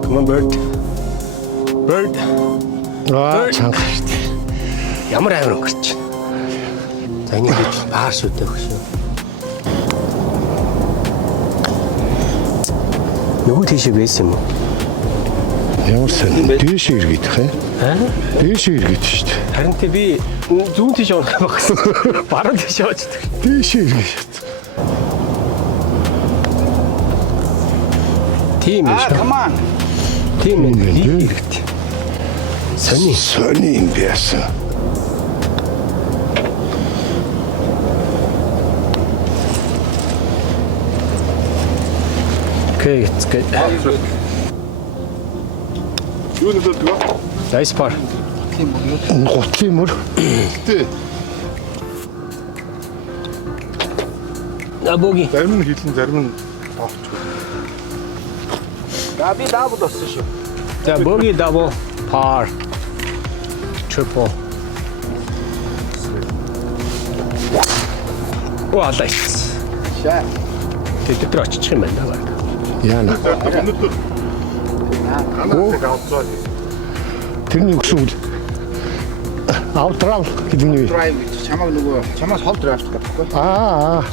Come on bird. Bird. Аа чанга шүү дээ. Ямар амир өнгөрч байна. За ингэж баар шүү дээ хөшөө. Нөгөө тийшээ байсан юм уу? Ямар сайн дээш иргэдэх хэ? Аа? Дээш иргэд шүү дээ. Харин тэ би зүүн тийш орох байсан. Баруун тийш очдөг. Дээш иргэд. Тийм ээ. Come on. Тийм Тийм ээ. ээ. Лиг хэрэгтэй. Сони юм байсан. Okay, it's good. Юу нөлөөлдөг вэ? Nice par. Гутлын мөр. Тэ. Абоги. Зарим нь хилэн, зарим нь тоогч. Габи даабд болсон шүү. За боги double par. Triple. Оо алаа ичсэн. Шаа. Тэд очиж юм байна баг. Яана. Өнөөдөр Канадыг авцгаа. Тэрний өсвөл аутрал гэдэг нь юу? Драйв гэж чамаг нөгөө чамаас хол драйв гэдэг байхгүй. Аа.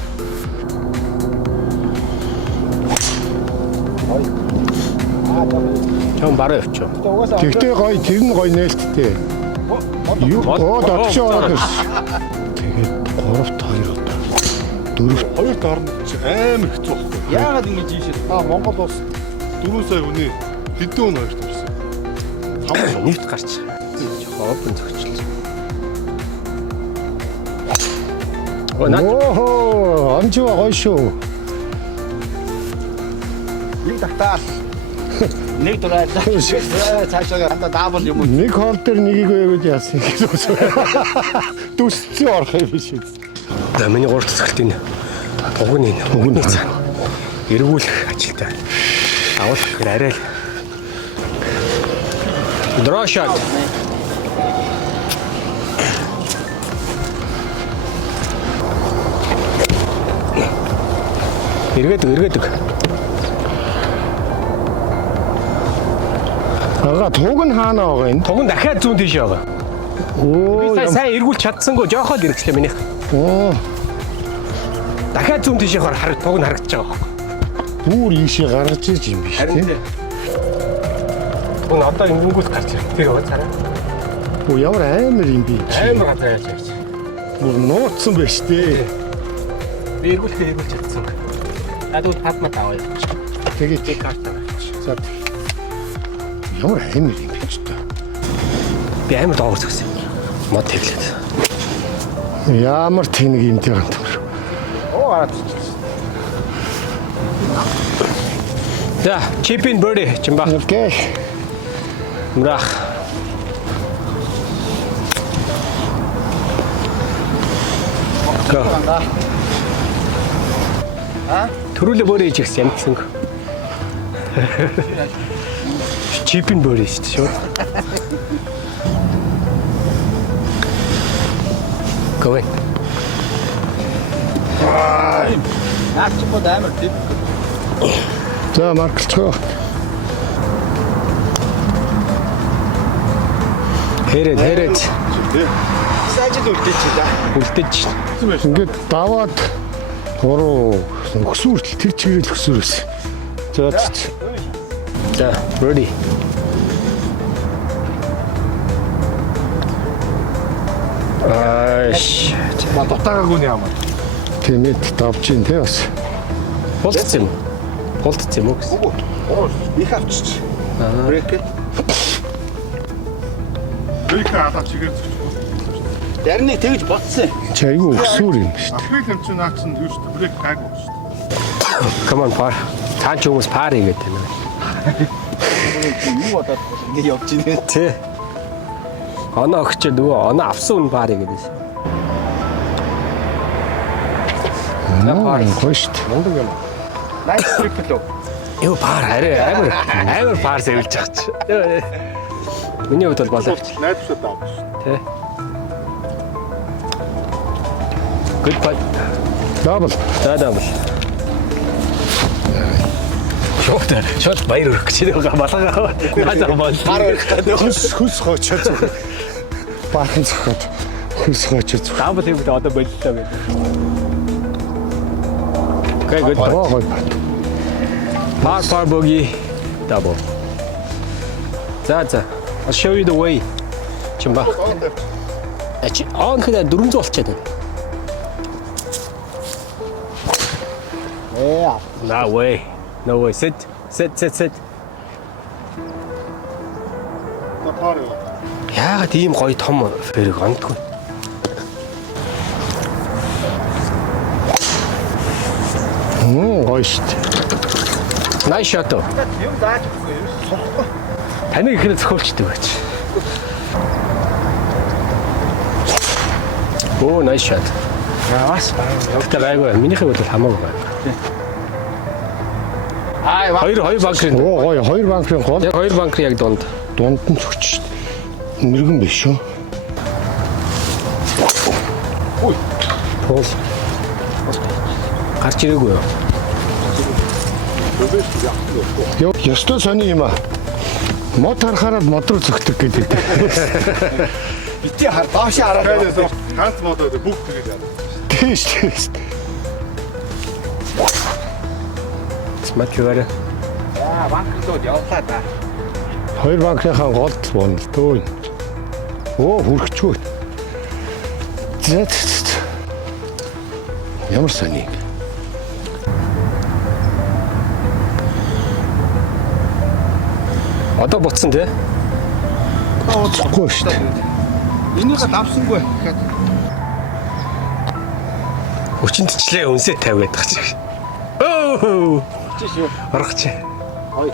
Чам бараа явчих. Тэгтээ гоё, тэр нь гоё нээлттэй. Юу дочоо ороод ирсэн. Тэгээд 3-2 одоо. 4 Хоёр дарна чи амар хэцүү байхгүй. Яагаад ингэж ийшээ? Монгол улс 4 сая хүний хэдэн хүн хоёр тавьсан. Нийт гарч. Хопон зөгчлөө. Оо, амжаа гоё шүү. Нэг тагтаал. Нэг дураа. Цаашаа ханда даабал юм уу? Нэг хоол дээр нэгийг өгөөд яасан гэсэн. Дүсцэн орох юм биш үү? За миний гурав цэцгэлтийн угны цаа. Эргүүлэх ажилтай. Авах гэхээр арай л. Draw shot. Эргээд. Ага, туг нь хаана байгаа юм? Туг нь дахиад зүүн тийш байгаа. Оо, Би сайн эргүүлж чадсангүй жоохоо л эргэжлээ минийх. оо, Дахиад зүүн тийш явахаар туг нь харагдаж байгаа байхгүй. бүр ийшээ гаргаж иж юм биш үү? Туг нь одоо ингэнгүүл гарч ирэх. Тэр уцаараа. Оо, ямар амар юм би. Амар гадаа яаж явж. Бүр нууцсан байж тээ. Би эргүүлж чадсан. Адуу татмат аваа. Тэгээд Карта. за ямар амар юм бэ ч та. Би амар доогор зогсон. Мод тэглээд. Ямар тэнэг юм тэр юм. Оо гараад. За, чипин бэрди чимба. Окей. Мрах. Төрүүлээ бөрөө ижигсэн ямтсан. Чипин бөрөө шүү. Go in. Наач ч бод амар тийм. За маркчгаа. Хэрэд. Сайжил үлдээч да. Үлдэж. Ингээд даваад гурав өксүүртэл тэр чигээр л өксүүрээс. За, ready. Ба дутаагаагүй юм аа. Тэмээд давж ин тэ бас. Болцсон юм уу гэсэн. Оо, их авчиж. Брейк. Брейк аваад чигээр Ярныг тэгж ботсон. Чайгүй өксүүр юм шүү дээ. Африк юм чи наач нь юу шүү дээ. Брейк гайгүй шүү дээ. Come on, par. Та ч хүмүүс пар игээд байна. Юу бодоод ингэ явж ийн. Тэ. Оноо өгч нөгөө оноо авсан үн пар игээд байсан. Наа гоё шүү дээ. Мундаг юм. Nice trick лөө. Юу пар арай амар пар сэвэлж байгаа ч. Миний хувьд бол болоо. Найдвартай авах шүү дээ. Тэ. Good putt. Дабл. Double. Шот баяр өрөх гэж байгаа балгаа. Наадаа бол. Хар өрөх гэдэг. Хүс хоочоо зүг. Баахан зөхөд. Хүс хоочоо зүг. Double хийвэл одоо боллоо гэдэг. Okay, good putt. Оо гоё. Par bogey. Double. За. I'll show you the way. Чимба. Хэд 400 болчиход байна. No way. No way. Sit. Пар. Яагаад ийм гоё том фэрэг ондгүй. Гоё шүү дээ. Nice shot. Юм зааж өгөхгүй юу? Сохгүй. Таныг ихээр зөхөвчдөг байж. Оо, nice shot. Яас. Явтаа гайгүй. Минийхээ бол хамаагүй байна. Хоёр банкрын. Оо гоё. Хоёр банкрын гол. Яг хоёр банкрын яг дунд. Дунд нь зөгч шүү дээ. Мэргэн биш шүү. Пол. Гарч ирээгүй юу? Ёстой сони юм аа. Мод харахаараа мод руу зөгтөг гэдэг. Бити хар доош хараад. Ганц модоо бүх тэгээд яа. Тийш. Смачвараа. Банкрууд явлаа да. Хоёр банкныхаа голд бон л дөө. Оо хүрхчгүй. Зэт. Ямар сони. Одоо буцсан тий? Оцхгүй шүү дээ. Энийг давсангүй. Өчнөдчлээ үнсээ 50 гэдэг ч. Оо! Чиш юу? Оргоч. Ой.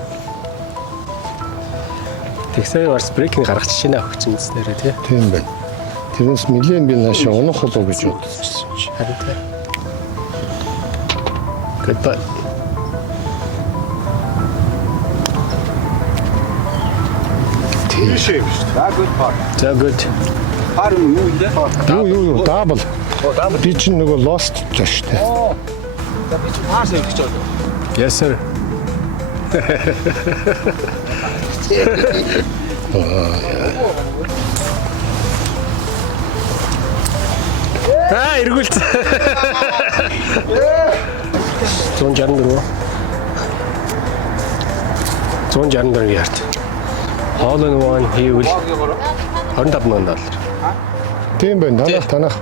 Тэгсээ барс брейкинг гаргач шинэ өгч юмснээрээ тий? Тийм байна. Тэрнээс нэлээд би наашаа унах болов гэж бодчихсон чи. Харин тий. Goodbye. Тийш юм шүү. За good part. За good. Пар юу юм бэ? Юу дабл. Би чинь нөгөө lost ч шүү дээ. Оо. За би ч паас хийх гэж байна. Yes sir. Эргүүлсэн. 164. 164 ярд. All in one хийвэл 25,000 доллар. Тийм байна. Танах.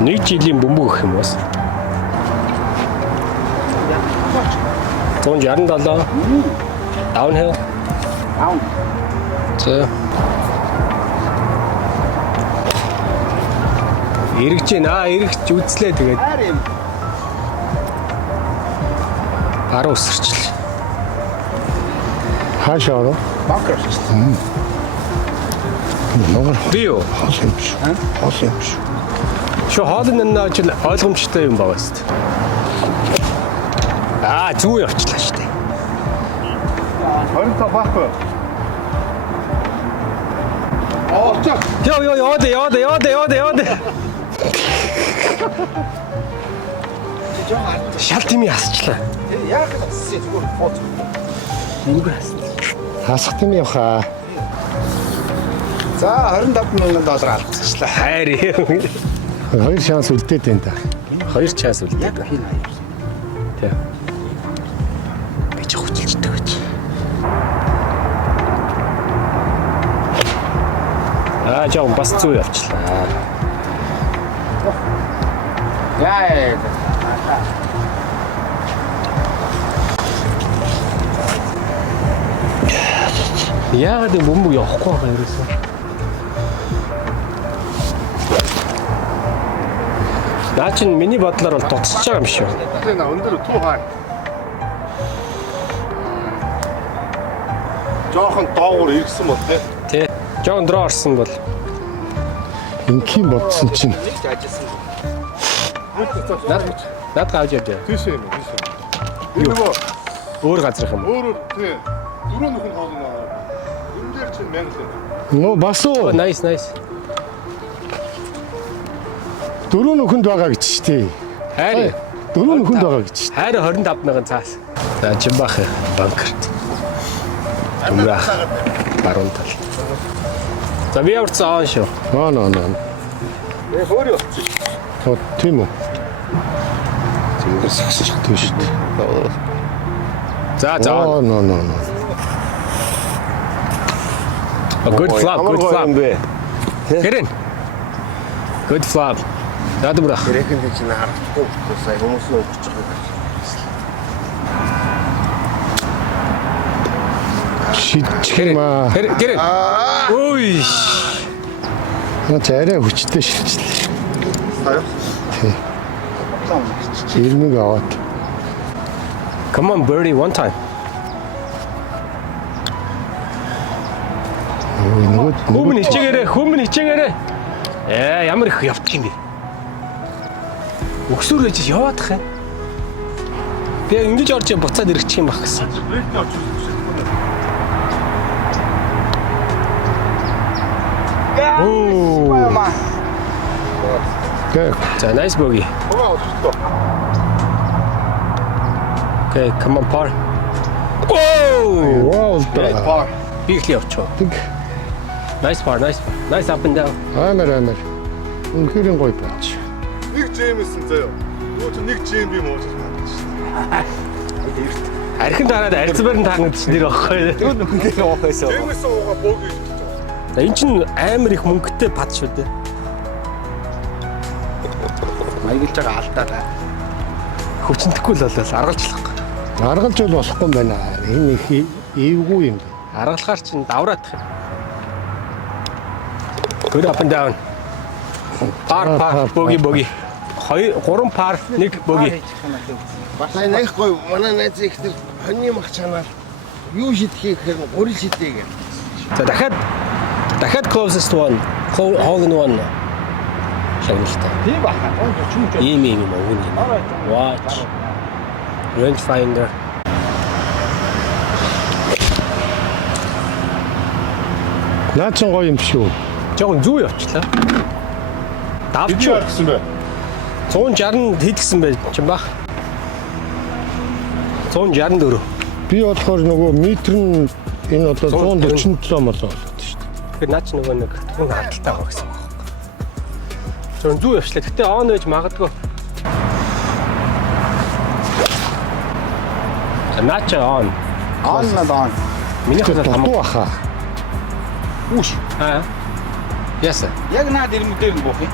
Нэг жилийн бөмбөг гэх юм бас. 167. Downhill. Down. За. Эргэж эргэж үзлээ тэгээд Хайр юм. 10 өсөрчл. Хаашаа ороо? Банкр шүү дээ. Ногор Би юу? хол юм биш. Хол юм биш. Шо хоолны наач ойлгомжтой юм байгаа шүү дээ. Зүү явчлаа шүү дээ. 25 баггүй. Очоо. Яваа. Шал тими асчлаа. Яг л зүгээр фото. Нүгэр хас. Хасах юм явахаа. За 25,000 доллар алдчихлаа. Хайр. Хоёр шанс үлдээд байна та. Хоёр чаас үлдээ. Яг хин аяр. Тэг. Би ч хүчилжтэй гэж. Жоо бас зүү явчлаа. Яа. Яагаад юм бөмбөг явахгүй байгаа ерөөсөө. Наа чин миний бодлоор бол дуцчих байгаа юм шүү. Тэгээ өндөр туу хай. Жохон доогуур иргсэн бол тий. Тэ. Жон дроо орсон бол Инхийн бодсон чинь Нэг ч ажилласан. над гавж явдаа. Тийш юм. Би нөгөө Өөр газрах юм. өөр тий. Дөрөв нөхөн хоол нөө. Дөрөн дээр чинь 1000 нөө бас уу Nice. дөрөв нөхөнд байгаа гэж штий. Хайр. Дөрөв нөхөнд байгаа гэж штий. Хайр 25,000 цаас. За Жимбах банкерт. Өмнөх баруун тал. За би явцсан шүү. Ноо. Ээ хөөрөө очиж. Тийм үү. Тэнгэрс ихсэж Тийм шүү дээ. За. Ноо. Good flop. Get in. Good flop. Добре. Гэрхэн гэж харахгүй сая хүмүүс нь өгч байгаа. Шидчмаа. Get in. Ой. Арай хүчтэй шилжлээ. Таяа. Ирмэг аваад. Come on birdie one time. Хүмүн хичээгээрээ. Ямар их явдаг юм бэ? Өксөр гэж яваадах юм. Би ингэж орж буцаад ирчих юм баг гэсэн. Брейкний очиж. Ooh. Good. It's a nice bogey. Okay, come on, par. Whoa! Wow. Big left. Nice par, nice up and down. Амар. Үнэхээр гоё бач. Нэг Джеймсон заяа. Нөгөө чинь нэг JMB мууж байна шүү дээ. Архин дараад арцбарын таагнад чинь нэр багхгүй. Тэгвэл нүхэндээ явах байсан. Джеймсон уугаа бог гэж. Энэ чинь амар их мөнгөтэй пад шүү дээ. Маяглаж байгаа алдаа. Хүчнэхгүй л болол аргалжлах. Аргалж бол болохгүй юм байна. Энэ их эвгүй юм. Аргалахаар чинь давраад тах. Good up and down. Par, bogey. 3 par, 1 bogey. Басаа нэхгүй манай найз ихтер хоньны мах чанаар юу шидэхийг гэхээр 3 шидэе гэх. За дахиад closest one. Hole in one. Шагналтай. Тийм баха. Ийм юм өгнө. Watch. Range finder. Наа ч гоё юм шүү. Жогон зүү явчлаа. Давч Гэсэн бай. 160 хэд гисэн байж чинь баг. 164. Би болохоор нөгөө метр нь энэ одоо 147 мол болоод шүү дээ. Тэгэхээр наач нөгөө нэг хүн хаталтай байгаа гэсэн баг. Жогон зүү явчлаа. Гэтэ он байж магадгүй. За наач он. Он. Миний хатал Дутуу хамаагүй. баха. Үш. Аа. Яса. Яг наад ирмэдээр нь буух юм.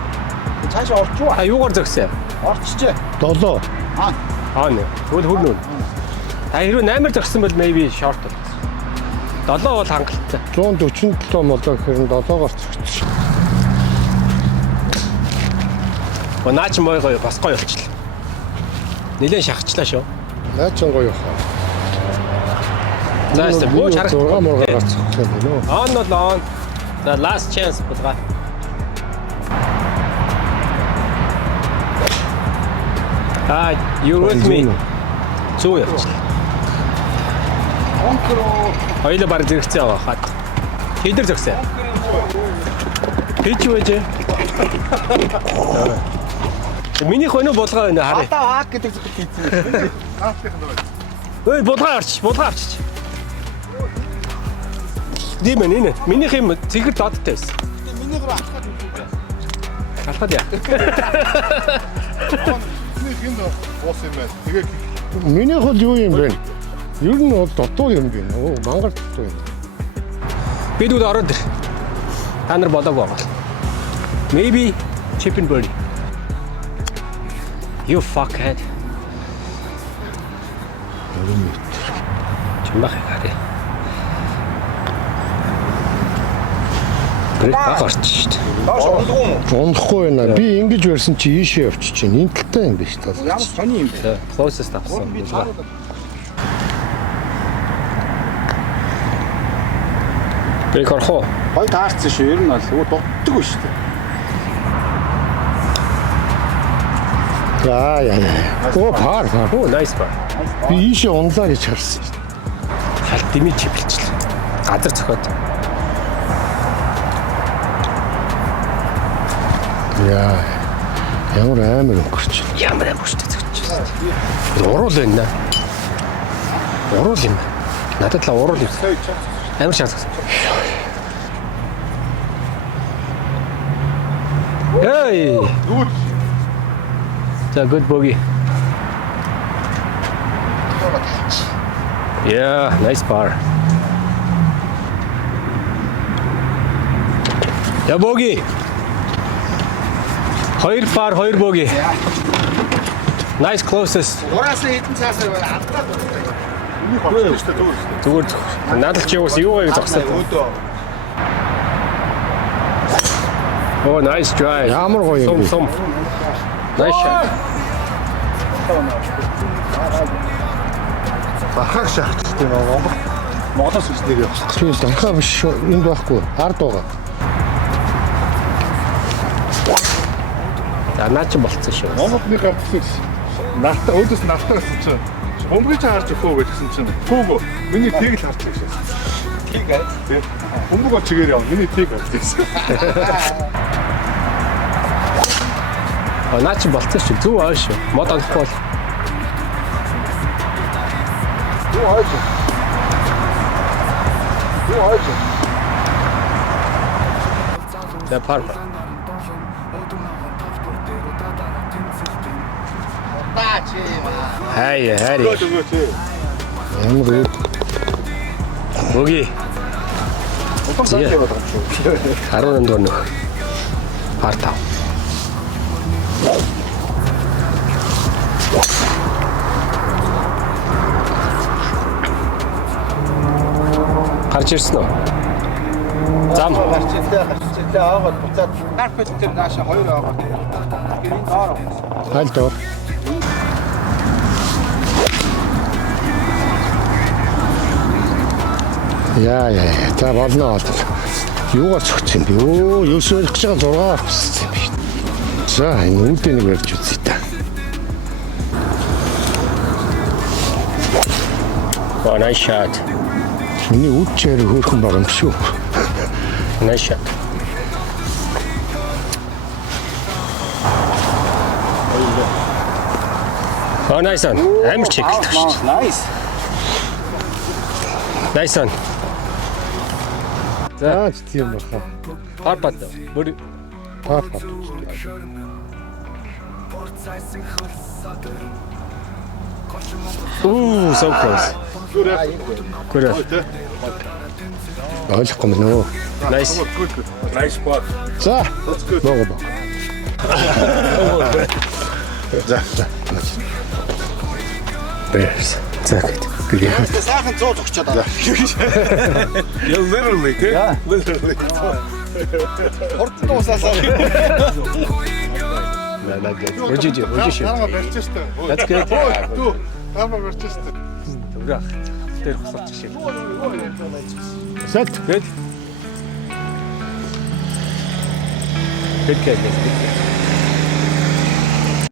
Цаашаа орчуу. А юугаар зогсоо? Орчжээ. 7. Аа нэ. Тэгвэл хөрнөө. Та хэрвээ 8-аар зогсон бол maybe short. 7 бол хангалттай. 147 молоо гэхээр 7-оор цогч. Наач мой гоё бас гоё болчихлоо. Нилээн шахачлаа шүү. Наа ч гоё хаа. Заастаа бууж 6 мургаар цогч юм байна уу? On not on. The last chance булгаа. You with me? Зүү явчихлаа. Хоёулаа баг зэрэгцээ байгаа хаад. Хэдэр зогсоо. Хийж вэж. Миний хөнөө булгаа байна харъя. Хата хак гэдэг зүйл хийсэн. Ой булгаа авчиж. Дим энэ. Минийх юм цэгэр додтой байсан. Миний гэр алхаад үзүү. Алхаад яа. Нэг юм боос юм байна. Тэгээ Миний хол юу юм бэ? Ер нь бол дутуу юм байна. Оо мангар дутуу юм. Бид үл ороод ир. Та нар болоог байгаа. Maybe chip and birdie. You fuckhead. Чимбах харъя. Брэк баг орчих шүү дээ. Доош ондгоо юм уу? Унахгүй байна. Би ингэж барьсан чи ийшээ явчих чинь. Энэ талтай юм биш таа. Ямар сони юм бэ? Closest авсан. Би тааруу. Брэк орхоо. Гой таарсан шүү. Ер нь бол өө дутдаг шүү дээ. Яа. Оо пар. Oh, nice bar. Би ийшээ унлаа гэж харсан шүү дээ. Шалт дэмий чиплэлчлээ. Газар цохоод. Яа. Ямар амар өнгөрч. Ямар амарчтай зөгчсөн. Уруул байна. Уруул юм. Надад л уруул юм. Амар шаардсан. Hey! Good. It's a good bogey. Yeah, nice par. Yeah, bogey. Хоёр par, хоёр bogey. Nice closest. Ураасан хэдэн цаасаа байна алдаад байна. Миний хол шүү дээ зүгээр. Зүгээр надад чи юус юу гэж зогсоо. Өөдөө. Oh, nice drive. Ямар гоё юм бэ? Сум. Nice shot. Бахаг шахчихсан нөгөө Монголоос үснээр явах. Чи дахиад биш энд байхгүй. Ард байгаа. За наа чи болцсон шүү. Монголны гартсан нарта өөдөөс нартаа гэсэн чинь Бомбыг харж өгөө гэсэн чинь. Фүүгөө. Миний тийг л харж байсан. Тийг аа. Бөмбөг чигээр яв. Миний тийг байсан. Наа чи болцсон шүү. Зүг ааш шүү. Мод анахгүй бол. Юу хайж. Юу хайж. За пар. Таачи. Хай. Ямар үү? Мөги. Утас сайн яваад байгаа шүү. 18 дугаар нөх. Пар тав. Гарч ирсэн үү? Зам. Гарчилээ аагаад буцаад карпет дээр нааша 2 аагаад. Гэрийн доор. Аль доор? Яа. За болно. Юугаар цогцсон бэ? Өө, юу суулгах гэж байгаа 6 авчихсан юм биш. За, энэ үүдээ нэг барьж үзье та. Nice shot. Миний үд чээр хөөрхөн байгаа юм шүү. Nice shot. Nice one. Амар чиглэлтэй шүү. Nice. Nice one. За, тийм баха. Пар бат. Бүр Пар. Ooh, so close. Good. Ойлгохгүй мөн үү? Nice. Nice spot. За, нөгөө ба. За. Bears. За гэт. Гүрээ. Сайхан 100 зогчоод байгаа. You literally, dude. Yeah. Literally. Хурдан дуусаасаа. Өжиж. Тарга барьж штэ. That's good. Түү. Тарга барьж штэ. Зүрх. Тэр хусалж шиг. Set. Good. Good catch.